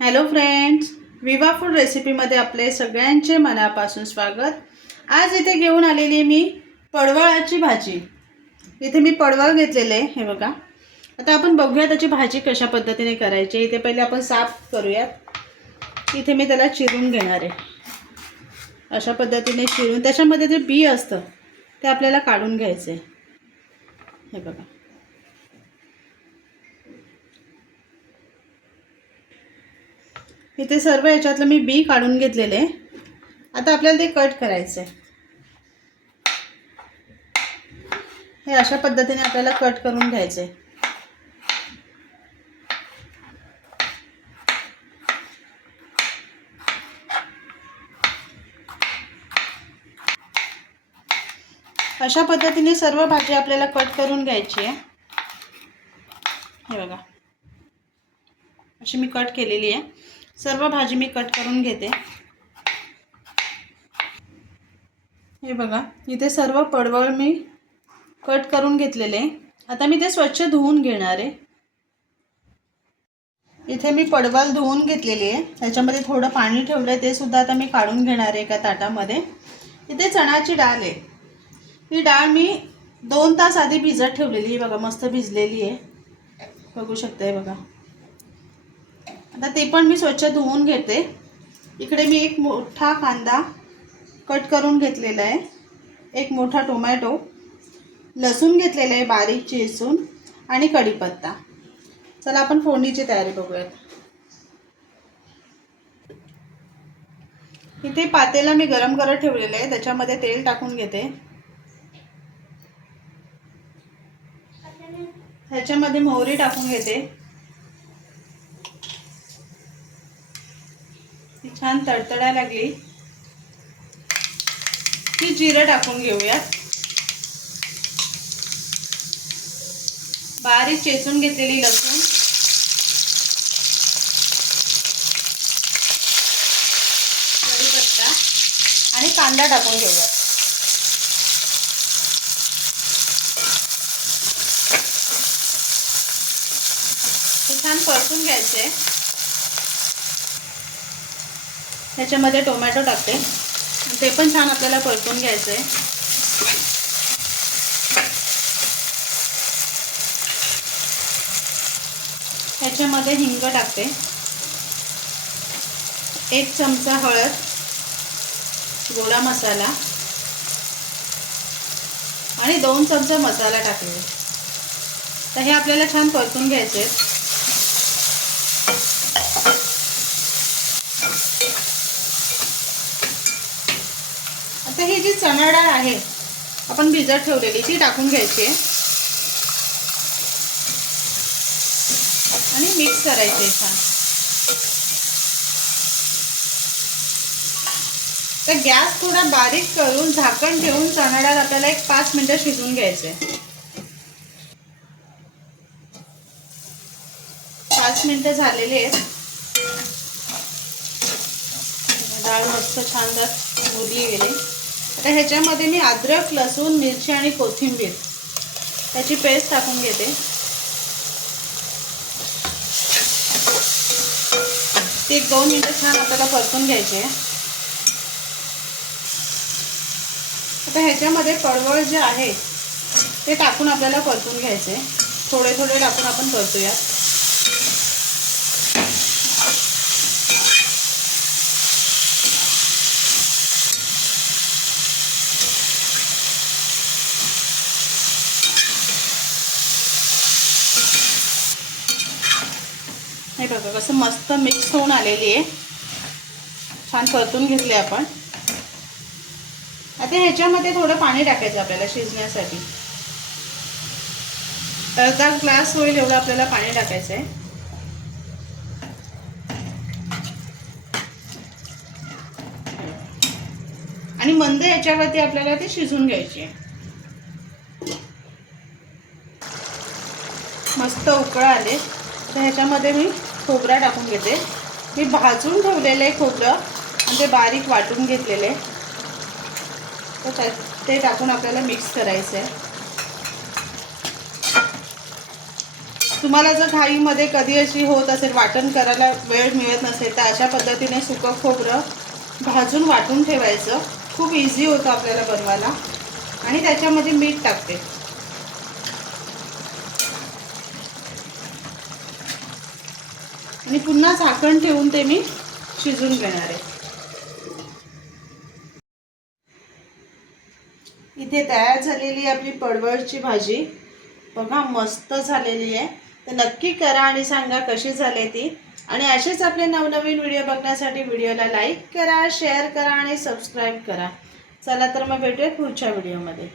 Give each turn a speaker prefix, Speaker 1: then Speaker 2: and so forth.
Speaker 1: Hello friends Viva food रेसिपीमध्ये आपले सगळ्यांचे मनापासून स्वागत. आज इथे घेऊन आलेली आहे मी पडवळाची भाजी. इथे मी पडवळ घेतलेले आहे हे बघा. आता आपण बघूया त्याची भाजी कशा पद्धतीने करायची. इथे पहिले आपण साफ करूयात. इथे मी त्याला चिरून घेणार आहे. अशा पद्धतीने चिरून त्याच्यामध्ये जे बी असतं ते आपल्याला काढून घ्यायचं आहे हे बघा. इथे सर्व याच्यातलं मी बी काढून घेतलेले. आता आपल्याला ते कट करायचं आहे हे अशा पद्धतीने आपल्याला कट करून घ्यायचं आहे अशा पद्धतीने सर्व भाजी आपल्याला कट करून घ्यायची आहे हे बघा. अशी मी कट केलेली आहे सर्व भाजी मी कट करून घेते. हे बघा इथे सर्व पडवळ मी कट करून घेतलेले. आता मी ते स्वच्छ धुवून घेणार आहे. इथे मी पडवळ धुवून घेतलेली आहे. त्याच्यामध्ये थोडं पाणी ठेवलं आहे ते सुद्धा आता मी काढून घेणार आहे एका ताटामध्ये. इथे चणाची डाळ आहे. ही डाळ मी दोन तास आधी भिजत ठेवलेली आहे. बघा मस्त भिजलेली आहे. बघू शकता बघा. आता ते पण मी स्वच्छ धुवून घेते. इकडे मी एक मोठा कांदा कट करून घेतलेला आहे. एक मोठा टोमॅटो. लसूण घेतलेलं आहे बारीक चेचून आणि कढीपत्ता. चला आपण फोडणीची तयारी बघूयात. इथे पातेला मी गरम करत ठेवलेलं आहे. त्याच्यामध्ये तेल टाकून घेते. ह्याच्यामध्ये मोहरी टाकून घेते. छान तडतडा लागली. की जिरं टाकून घेऊयात. बारीक चेचून घेतलेली लसूण. कढीपत्ता. आणि कांदा टाकून घेऊयात. छान परतून घ्यायचे. त्याच्यामध्ये टोमॅटो टाकते. ते पण छान आपल्याला परतून घ्यायचं आहे ह्याच्यामध्ये हिंग टाकते. एक चमचा हळद गोडा मसाला आणि दोन चमचा मसाला टाकले. तर हे आपल्याला छान परतून घ्यायचे आहेत जी चणा डाळ आहे आपण भिजत ठेवलेली ती टाकून घ्यायची. आहे आणि मिक्स करायचे छान. तर गॅस थोडा बारीक करून झाकण ठेवून चणा डाळ आपल्याला एक पाच मिनटं शिजवून घ्यायचे पाच मिनटं झालेली आहेत. डाळ मस्त छान मुरली गेली. आता ह्याच्यामध्ये मी अद्रक लसूण मिरची आणि कोथिंबीर त्याची पेस्ट टाकून घेते. ते एक दोन मिनटं छान आपल्याला परतून घ्यायचे. आता ह्याच्यामध्ये पडवळ जे आहे ते टाकून आपल्याला परतून घ्यायचे. थोडे थोडे टाकून आपण परतूया हे बघा कसं मस्त मिक्स होऊन आलेली आहे. छान परतून घेतले आपण. आता ह्याच्यामध्ये थोडं पाणी टाकायचं आपल्याला शिजण्यासाठी. अर्धा ग्लास होईल एवढं आपल्याला पाणी टाकायचं आहे आणि मंद याच्यावरती आपल्याला ते शिजून घ्यायची मस्त उकळ आले तर ह्याच्यामध्ये मी खोबरा टाकून घेते. मी भाजून ठेवलेलं आहे खोबरं आणि ते बारीक वाटून घेतलेले. तर त्या ते टाकून आपल्याला मिक्स करायचं आहे तुम्हाला जर घाईमध्ये कधी अशी होत असेल वाटण करायला वेळ मिळत नसेल तर अशा पद्धतीने सुकं खोबरं भाजून वाटून ठेवायचं. खूप इझी होतं आपल्याला बनवायला. आणि त्याच्यामध्ये मीठ टाकते. आणि पुन्हा झाकण ठेवून ते मी शिजून घेणार आहे. इथे तयार झालेली आपली पडवळची भाजी बघा मस्त झालेली आहे. तर नक्की करा आणि सांगा कशी झाली ती. आणि असेच आपले नवनवीन व्हिडिओ बघण्यासाठी व्हिडिओला लाईक करा शेअर करा आणि सबस्क्राईब करा. चला तर मग भेटूया पुढच्या व्हिडिओमध्ये.